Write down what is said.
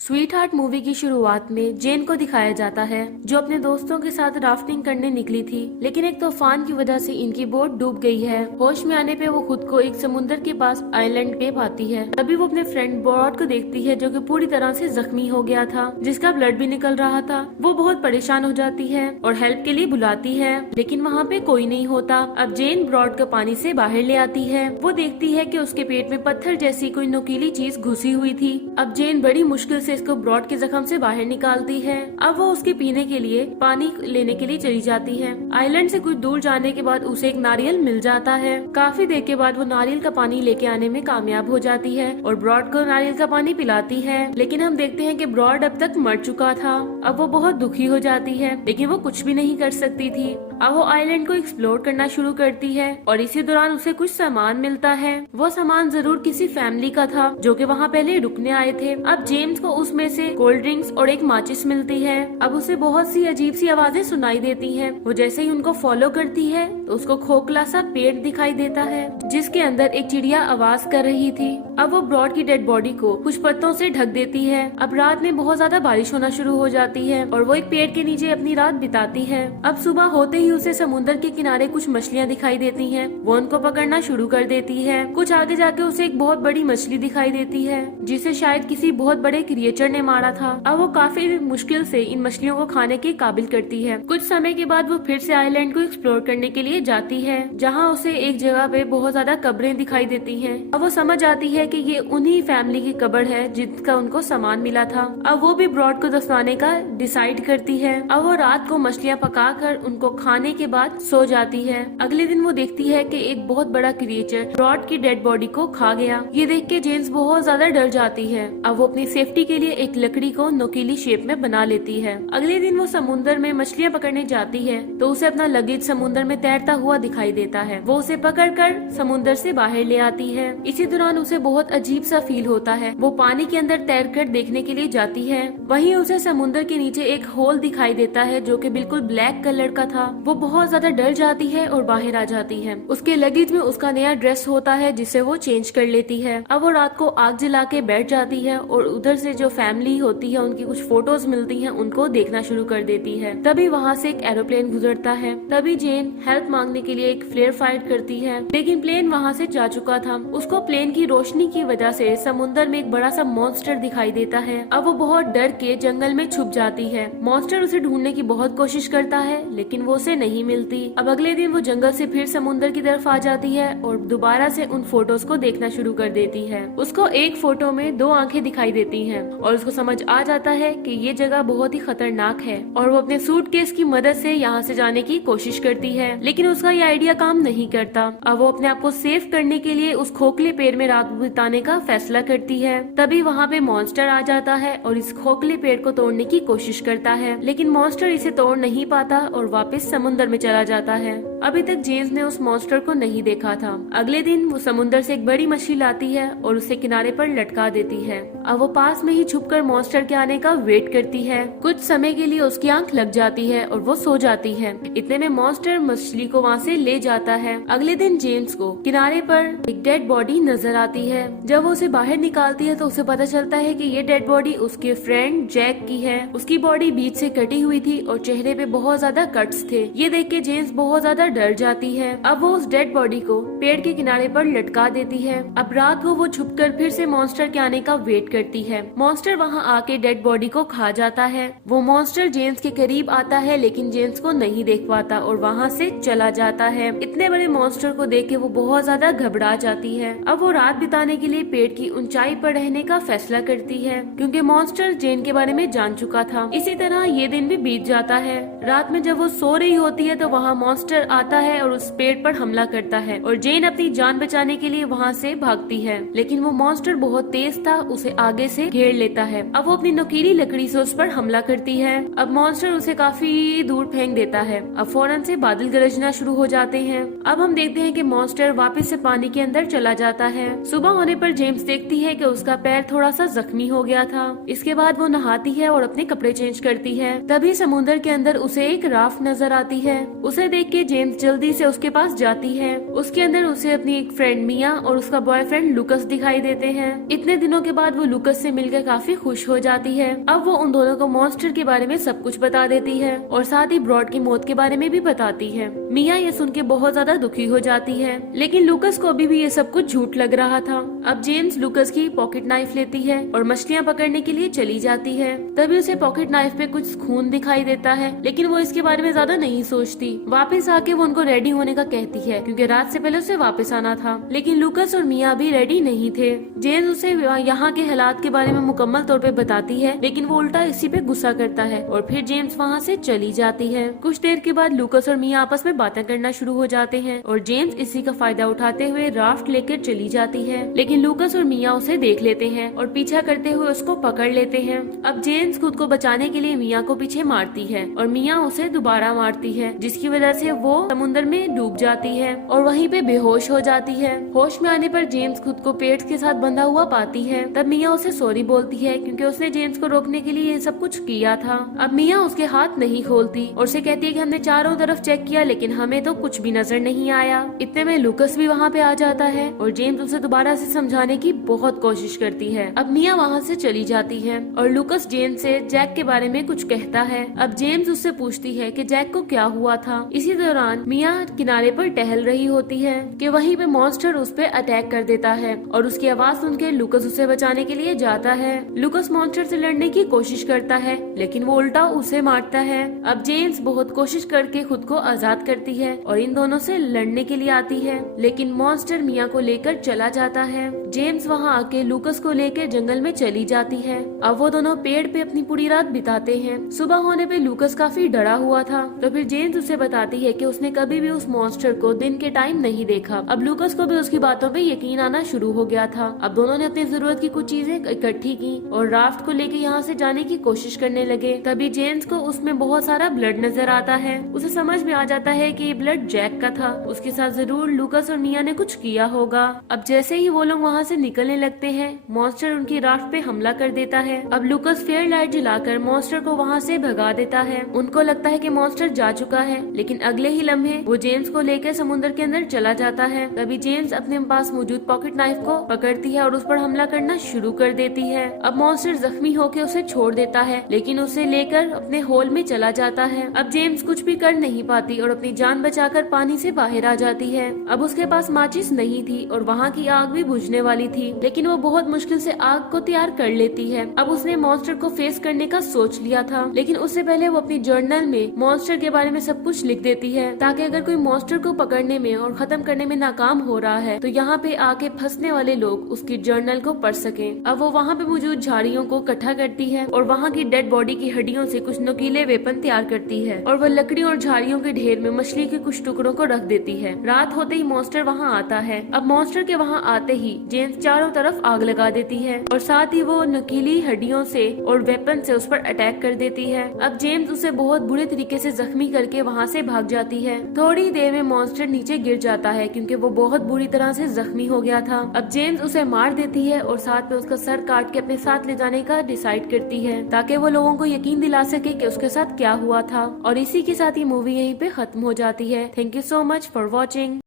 Sweet heart movie की शुरुआत में जेन को दिखाया जाता है जो अपने दोस्तों के साथ राफ्टिंग करने निकली थी, लेकिन एक तूफान की वजह से इनकी बोट डूब गई है। होश में आने पे वो खुद को एक समुद्र के पास आइलैंड पे पाती है। तभी वो अपने फ्रेंड बोट को देखती है जो कि पूरी तरह से जख्मी हो गया था, जिसका ब्लड भी निकल रहा था। वो बहुत परेशान हो जाती है और हेल्प के लिए बुलाती है, लेकिन वहाँ पे कोई नहीं होता। अब जेन ब्रॉड को पानी से बाहर ले आती है। वो देखती है कि उसके पेट में पत्थर जैसी कोई नुकीली चीज घुसी हुई थी। अब जेन बड़ी मुश्किल से इसको ब्रॉड के जख्म से बाहर निकालती है। अब वो उसके पीने के लिए पानी लेने के लिए चली जाती है। आइलैंड से कुछ दूर जाने के बाद उसे एक नारियल मिल जाता है। काफी देर के बाद वो नारियल का पानी लेके आने में कामयाब हो जाती है और ब्रॉड को नारियल का पानी पिलाती है, लेकिन हम देखते हैं कि ब्रॉड अब तक मर चुका था। अब वो बहुत दुखी हो जाती है, लेकिन वो कुछ भी नहीं कर सकती थी। अब वो आइलैंड को एक्सप्लोर करना शुरू करती है और इसी दौरान उसे कुछ सामान मिलता है। वो सामान जरूर किसी फैमिली का था जो कि वहाँ पहले रुकने आए थे। अब जेम्स को उसमें से कोल्ड ड्रिंक्स और एक माचिस मिलती है। अब उसे बहुत सी अजीब सी आवाजें सुनाई देती हैं। वो जैसे ही उनको फॉलो करती है तो उसको खोखला सा पेड़ दिखाई देता है जिसके अंदर एक चिड़िया आवाज कर रही थी। अब वो ब्रॉड की डेड बॉडी को कुछ पत्तों से ढक देती है। अब रात में बहुत ज्यादा बारिश होना शुरू हो जाती है और वो एक पेड़ के नीचे अपनी रात बिताती है। अब सुबह होते ही उसे समुद्र के किनारे कुछ मछलियाँ दिखाई देती हैं। वो उनको पकड़ना शुरू कर देती है। कुछ आगे जाके उसे एक बहुत बड़ी मछली दिखाई देती है जिसे शायद किसी बहुत बड़े क्रिएचर ने मारा था। अब वो काफी मुश्किल से इन मछलियों को खाने के काबिल करती है। कुछ समय के बाद वो फिर से आइलैंड को एक्सप्लोर करने के लिए जाती है, जहाँ उसे एक जगह पे बहुत ज्यादा कब्रें दिखाई देती हैं। अब वो समझ आती है कि ये उन्हीं फैमिली की कब्र है जिनका उनको सामान मिला था। अब वो भी ब्रॉड को दफनाने का डिसाइड करती है। अब वो रात को मछलियाँ पकाकर उनको खाने के बाद सो जाती है। अगले दिन वो देखती है कि एक बहुत बड़ा क्रिएचर ब्रॉड की डेड बॉडी को खा गया। ये देख के जेम्स बहुत ज्यादा डर जाती है। अब वो अपनी सेफ्टी के लिए एक लकड़ी को नुकीली शेप में बना लेती है। अगले दिन वो समुद्र में मछलियाँ पकड़ने जाती है तो उसे अपना लगेज समुद्र में तैरता हुआ दिखाई देता है। वो उसे पकड़कर समुद्र से बाहर ले आती है। इसी दौरान उसे बहुत अजीब सा फील होता है। वो पानी के अंदर तैरकर देखने के लिए जाती है। वहीं उसे समुद्र के नीचे एक होल दिखाई देता है जो कि बिल्कुल ब्लैक कलर का था। वो बहुत ज्यादा डर जाती है और बाहर आ जाती है। उसके लगेज में उसका नया ड्रेस होता है जिसे वो चेंज कर लेती है। अब वो रात को आग जला के बैठ जाती है और उधर से जो फैमिली होती है उनकी कुछ फोटोज मिलती हैं, उनको देखना शुरू कर देती है। तभी वहाँ से एक एरोप्लेन गुजरता है। तभी जेन हेल्प मांगने के लिए एक फ्लेयर फाइट करती है, लेकिन प्लेन वहाँ से जा चुका था। उसको प्लेन की रोशनी की वजह से समुद्र में एक बड़ा सा मॉन्स्टर दिखाई देता है। अब वो बहुत डर के जंगल में छुप जाती है। मॉन्स्टर उसे ढूंढने की बहुत कोशिश करता है, लेकिन वो उसे नहीं मिलती। अब अगले दिन वो जंगल से फिर समुद्र की तरफ आ जाती है और दोबारा से उन फोटोज को देखना शुरू कर देती है। उसको एक फोटो में दो आंखें दिखाई देती हैं और उसको समझ आ जाता है कि ये जगह बहुत ही खतरनाक है और वो अपने सूटकेस की मदद से यहाँ से जाने की कोशिश करती है, लेकिन उसका ये आइडिया काम नहीं करता। अब वो अपने आप को सेव करने के लिए उस खोखले पेड़ में रात बिताने का फैसला करती है। तभी वहाँ पे मॉन्स्टर आ जाता है और इस खोखले पेड़ को तोड़ने की कोशिश करता है, लेकिन मॉन्स्टर इसे तोड़ नहीं पाता और वापस समुद्र में चला जाता है। अभी तक जेम्स ने उस मॉन्स्टर को नहीं देखा था। अगले दिन वो समुद्र से एक बड़ी मछली लाती है और उसे किनारे पर लटका देती है। अब वो पास में ही छुपकर मॉन्स्टर के आने का वेट करती है। कुछ समय के लिए उसकी आंख लग जाती है और वो सो जाती है। इतने में मॉन्स्टर मछली को वहाँ से ले जाता है। अगले दिन जेम्स को किनारे पर एक डेड बॉडी नजर आती है। जब वो उसे बाहर निकालती है तो उसे पता चलता है कि ये डेड बॉडी उसके फ्रेंड जैक की है। उसकी बॉडी बीच से कटी हुई थी और चेहरे पे बहुत ज्यादा कट्स थे। ये देख के जेम्स बहुत ज्यादा डर जाती है। अब वो उस डेड बॉडी को पेड़ के किनारे पर लटका देती है। अब रात को वो छुपकर फिर से मॉन्स्टर के आने का वेट करती है। मॉन्स्टर वहाँ आके डेड बॉडी को खा जाता है। वो मॉन्स्टर जेम्स के करीब आता है, लेकिन जेम्स को नहीं देख पाता और वहाँ से चला जाता है। इतने बड़े मॉन्स्टर को देख के वो बहुत ज्यादा घबरा जाती है। अब वो रात बिताने के लिए पेड़ की ऊंचाई पर रहने का फैसला करती है, क्योंकि मॉन्स्टर जेन के बारे में जान चुका था। इसी तरह ये दिन भी बीत जाता है। रात में जब वो सो रही होती है तो वहाँ मॉन्स्टर आता है और उस पेड़ पर हमला करता है और जेन अपनी जान बचाने के लिए वहाँ से भागती है, लेकिन वो मॉन्स्टर बहुत तेज था, उसे आगे से घेर लेता है। अब वो अपनी नुकीली लकड़ी से उस पर हमला करती है। अब मॉन्स्टर उसे काफी दूर फेंक देता है। अब फौरन से बादल गरजना शुरू हो जाते हैं। अब हम देखते हैं कि मॉन्स्टर वापस से पानी के अंदर चला जाता है। सुबह होने पर जेम्स देखती है कि उसका पैर थोड़ा सा जख्मी हो गया था। इसके बाद वो नहाती है और अपने कपड़े चेंज करती है। तभी समुद्र के अंदर उसे एक राफ्ट नजर आती है। उसे देख के जेम्स जल्दी से उसके पास जाती है। उसके अंदर उसे अपनी एक फ्रेंड मिया और उसका बॉयफ्रेंड लुकस दिखाई देते हैं। इतने दिनों के बाद वो लुकस से मिलकर काफी खुश हो जाती है। अब वो उन दोनों को मॉन्स्टर के बारे में सब कुछ बता देती है और साथ ही ब्रॉड की मौत के बारे में भी बताती है। मिया ये सुन के बहुत ज्यादा दुखी हो जाती है, लेकिन लुकस को अभी भी ये सब कुछ झूठ लग रहा था। अब जेम्स लुकस की पॉकेट नाइफ लेती है और मछलियाँ पकड़ने के लिए चली जाती है। तभी उसे पॉकेट नाइफ पे कुछ खून दिखाई देता है, लेकिन वो इसके बारे में ज्यादा नहीं सोचती। वापस आके वो उनको रेडी होने का कहती है क्योंकि रात से पहले उसे वापस आना था, लेकिन लुकस और मिया भी रेडी नहीं थे। जेम्स उसे यहाँ के हालात के बारे में मुकम्मल तौर पे बताती है, लेकिन वो उल्टा इसी पे गुस्सा करता है और फिर जेम्स वहाँ से चली जाती है। कुछ देर के बाद लुकस और मिया आपस में बातें करना शुरू हो जाते हैं और जेम्स इसी का फायदा उठाते हुए राफ्ट लेकर चली जाती है, लेकिन लुकस और मिया उसे देख लेते हैं और पीछा करते हुए उसको पकड़ लेते हैं। अब जेम्स खुद को बचाने के लिए मिया को पीछे मारती है और मिया उसे दोबारा मारती है, जिसकी वजह से वो समुद्र में डूब जाती है और वहीं पे बेहोश हो जाती है। होश में आने पर जेम्स खुद को पेड़ के साथ बंधा हुआ पाती है। तब मिया उसे सॉरी बोलती है क्योंकि उसने जेम्स को रोकने के लिए ये सब कुछ किया था। अब मिया उसके हाथ नहीं खोलती और उसे कहती है कि हमने चारों तरफ चेक किया लेकिन हमें तो कुछ भी नजर नहीं आया। इतने में लुकस भी वहाँ पे आ जाता है और जेम्स उसे दोबारा से समझाने की बहुत कोशिश करती है। अब मिया वहाँ से चली जाती है और लुकस जेम्स से जैक के बारे में कुछ कहता है। अब जेम्स उससे पूछती है कि जैक को क्या हुआ था। इसी दौरान मिया किनारे पर टहल रही होती है कि वहीं पे मॉन्स्टर उस पे अटैक कर देता है और उसकी आवाज सुनकर लुकस उसे बचाने के लिए जाता है। लुकस मॉन्स्टर से लड़ने की कोशिश करता है, लेकिन वो उल्टा उसे मारता है। अब जेम्स बहुत कोशिश करके खुद को आजाद करती है और इन दोनों से लड़ने के लिए आती है, लेकिन मॉन्स्टर मिया को लेकर चला जाता है। जेम्स वहाँ आके लुकस को लेकर जंगल में चली जाती है। अब वो दोनों पेड़ पे अपनी पूरी रात बिताते हैं। सुबह होने पे लुकस काफी डरा हुआ था, तो फिर जेम्स उसे बताती है कि उसने कभी भी उस मॉन्स्टर को दिन के टाइम नहीं देखा। अब लुकस को भी उसकी बातों पे यकीन आना शुरू हो गया था। अब दोनों ने अपनी जरूरत की कुछ चीजें इकट्ठी की और राफ्ट को लेके यहाँ से जाने की कोशिश करने लगे। तभी जेम्स को उसमें बहुत सारा ब्लड नजर आता है। उसे समझ में आ जाता है कि ये ब्लड जैक का था, उसके साथ जरूर लुकस और मिया ने कुछ किया होगा। अब जैसे ही वो लोग वहाँ से निकलने लगते हैं, मॉन्स्टर उनकी राफ्ट पे हमला कर देता है। अब लुकस फेयर लाइट जलाकर मॉन्स्टर को वहाँ से भगा देता है। उनको लगता है कि मॉन्स्टर जा चुका है, लेकिन अगले ही लम्हे वो जेम्स को लेकर समुद्र के अंदर चला जाता है। तभी जेम्स अपने पास मौजूद पॉकेट नाइफ को पकड़ती है और उस पर हमला करना शुरू कर देती है। अब मॉन्स्टर जख्मी होकर उसे छोड़ देता है, लेकिन उसे लेकर अपने होल में चला जाता है। अब जेम्स कुछ भी कर नहीं पाती और अपनी जान बचाकर पानी से बाहर आ जाती है। अब उसके पास माचिस नहीं थी और वहाँ की आग भी बुझने वाली थी, लेकिन वो बहुत मुश्किल से आग को तैयार कर लेती है। अब उसने मॉन्स्टर को फेस करने का सोच लिया था, लेकिन उससे पहले वो अपनी जर्नल में मॉन्स्टर के बारे में सब कुछ लिख देती है, ताकि अगर कोई मॉन्स्टर को पकड़ने में और खत्म करने में नाकाम हो रहा है तो यहाँ पे आके फंसने वाले लोग उसकी जर्नल को पढ़ सकें। अब वो वहाँ पे मौजूद झाड़ियों को इकट्ठा करती है और वहाँ की डेड बॉडी की हड्डियों से कुछ नुकीले वेपन तैयार करती है और वह लकड़ियों और झाड़ियों के ढेर में मछली के कुछ टुकड़ों को रख देती है। रात होते ही मॉन्स्टर वहाँ आता है। अब मॉन्स्टर के वहाँ आते ही जेम्स चारों तरफ आग लगा देती है और साथ ही वो नुकीली हड्डियों से और वेपन से उस पर अटैक कर देती है। अब जेम्स उसे बहुत बुरे तरीके से जख्मी करके वहाँ से भाग जाती है। थोड़ी देर में मॉन्स्टर नीचे गिर जाता है क्योंकि वो बहुत बुरी तरह से जख्मी हो गया था। अब जेम्स उसे मार देती है और साथ में उसका सर काट के अपने साथ ले जाने का डिसाइड करती है, ताकि वो लोगों को यकीन दिला सके कि उसके साथ क्या हुआ था। और इसी के साथ ये मूवी यहीं पे खत्म हो जाती है। Thank you so much for watching.